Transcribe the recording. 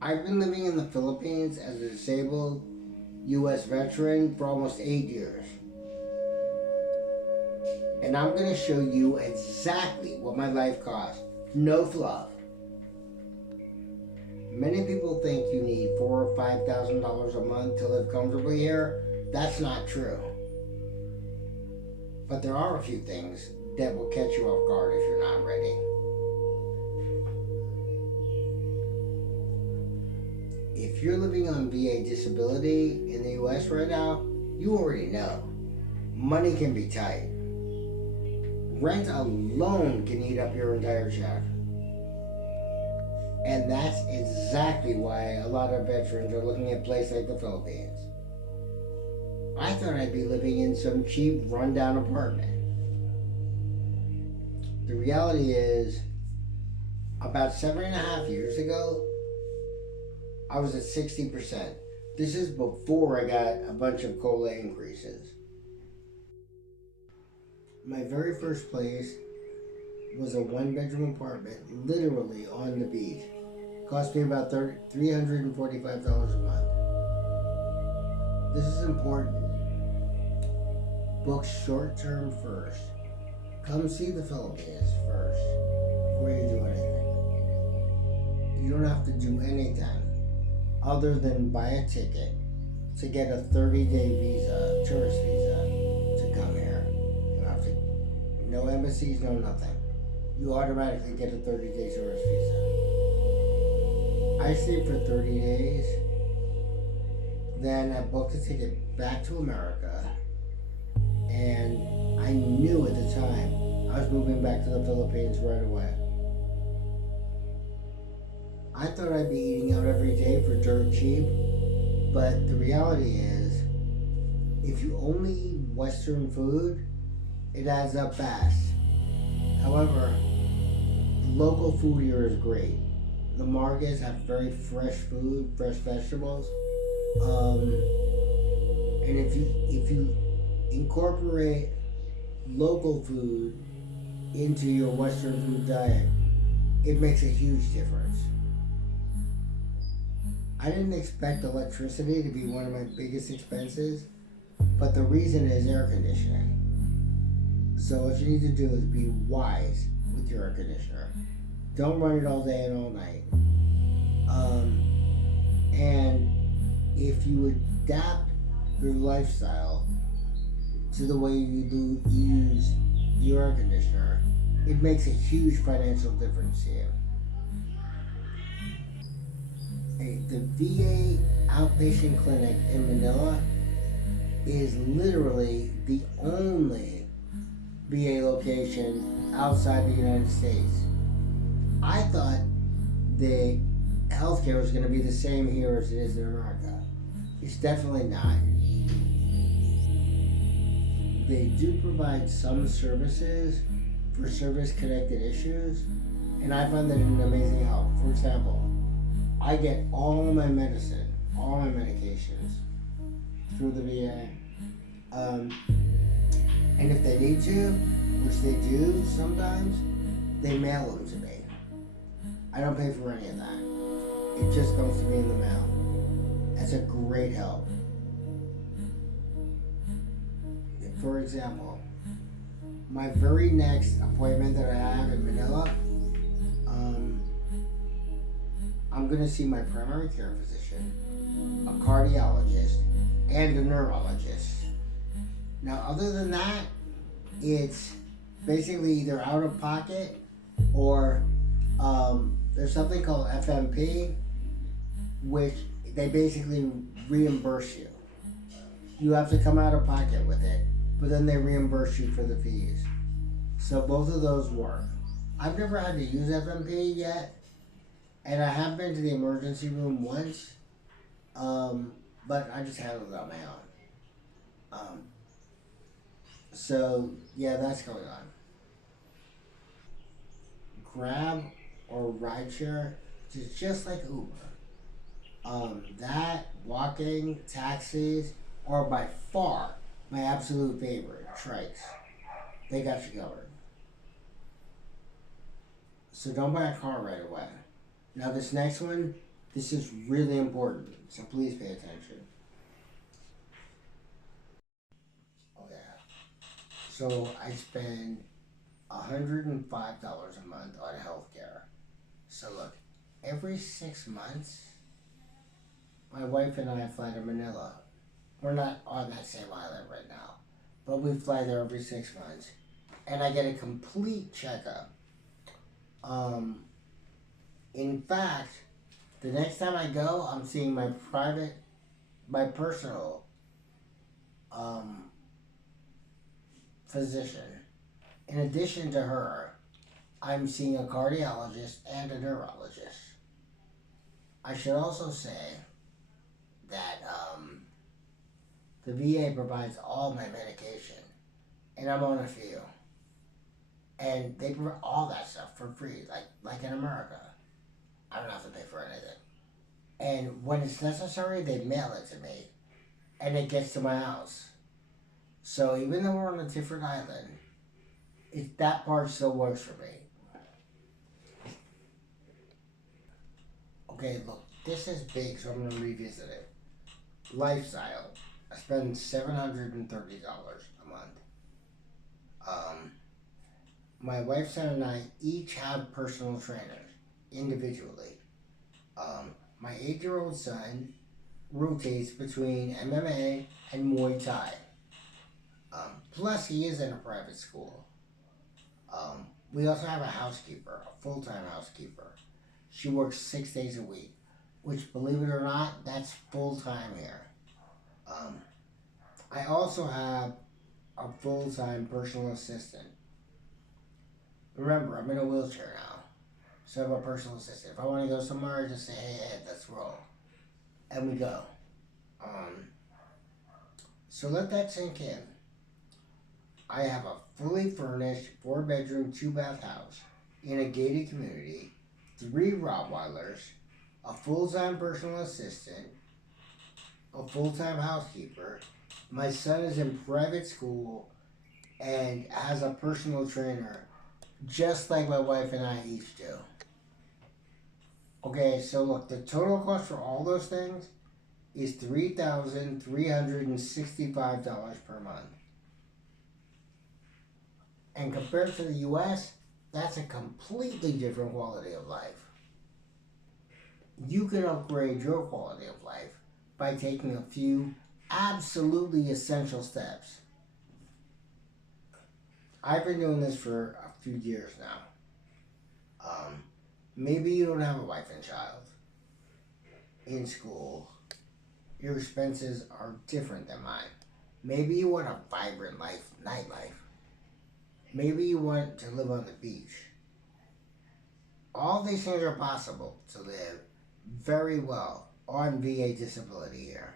I've been living in the Philippines as a disabled U.S. veteran for almost 8 years. And I'm going to show you exactly what my life cost. No fluff. Many people think you need $4,000 or $5,000 a month to live comfortably here. That's not true. But there are a few things that will catch you off guard if you're not ready. If you're living on VA disability in the US right now, you already know. Money can be tight. Rent alone can eat up your entire check. And that's exactly why a lot of veterans are looking at places like the Philippines. I thought I'd be living in some cheap, rundown apartment. The reality is, about 7.5 years ago, I was at 60%. This is before I got a bunch of COLA increases. My very first place was a one-bedroom apartment, literally on the beach. Cost me about $345 a month. This is important. Book short-term first. Come see the Philippines first before you do anything. You don't have to do anything other than buy a ticket to get a 30-day visa, tourist visa, to come here. You don't have to, no embassies, no nothing. You automatically get a 30-day tourist visa. I stayed for 30 days, then I booked a ticket back to America, and I knew at the time I was moving back to the Philippines right away. I thought I'd be eating out every day for dirt cheap, but the reality is, if you only eat Western food, it adds up fast. However, the local food here is great. The markets have very fresh food, fresh vegetables, and if you incorporate local food into your Western food diet, it makes a huge difference. I didn't expect electricity to be one of my biggest expenses, but the reason is air conditioning. So what you need to do is be wise with your air conditioner. Don't run it all day and all night. And if you adapt your lifestyle to the way you use your air conditioner, it makes a huge financial difference here. The VA outpatient clinic in Manila is literally the only VA location outside the United States. I thought the healthcare was going to be the same here as it is in America. It's definitely not. They do provide some services for service-connected issues, and I find that an amazing help. For example, I get all my medicine, all my medications through the VA. And if they need to, which they do sometimes, they mail them to me. I don't pay for any of that. It just comes to me in the mail. That's a great help. For example, my very next appointment that I have in Manila, I'm going to see my primary care physician, a cardiologist, and a neurologist. Now, other than that, it's basically either out of pocket or there's something called FMP, which they basically reimburse you. You have to come out of pocket with it, but then they reimburse you for the fees. So both of those work. I've never had to use FMP yet, and I have been to the emergency room once, but I just handled it on my own. So yeah, that's going on. Grab or rideshare is just like Uber. That, walking, taxis are by far my absolute favorite. Trikes. They got you covered. So don't buy a car right away. Now this next one, This is really important, so please pay attention. Oh yeah. So I spend $105 a month on healthcare. So look, every 6 months, my wife and I fly to Manila. We're not on that same island right now, but we fly there every 6 months, and I get a complete checkup. Um, in fact, the next time I go, I'm seeing my personal um, physician. In addition to her, I'm seeing a cardiologist and a neurologist. I should also say that the VA provides all my medication, and I'm on a few, and they provide all that stuff for free, like in America. I don't have to pay for anything, and when it's necessary, they mail it to me, and it gets to my house. So even though we're on a different island, that part still works for me. Okay, look, this is big, so I'm gonna revisit it. Lifestyle. I spend $730 a month. Um, my wife, son, and I each have personal trainers individually. My 8-year-old son rotates between MMA and Muay Thai. Plus, he is in a private school. We also have a housekeeper, a full-time housekeeper. She works 6 days a week, which, believe it or not, that's full-time here. Um, I also have a full-time personal assistant. Remember, I'm in a wheelchair now, so I have a personal assistant. If I want to go somewhere, I just say, "Hey, Ed, let's roll," and we go. Um, so let that sink in. I have a fully furnished 4-bedroom, 2-bath house in a gated community, 3 Rottweilers, a full-time personal assistant, a full-time housekeeper. My son is in private school and has a personal trainer, just like my wife and I each do. Okay, so look, the total cost for all those things is $3,365 per month. And compared to the US, that's a completely different quality of life. You can upgrade your quality of life by taking a few absolutely essential steps. I've been doing this for a few years now. Maybe you don't have a wife and child in school. Your expenses are different than mine. Maybe you want a vibrant nightlife. Maybe you want to live on the beach. All these things are possible to live very well on VA disability here.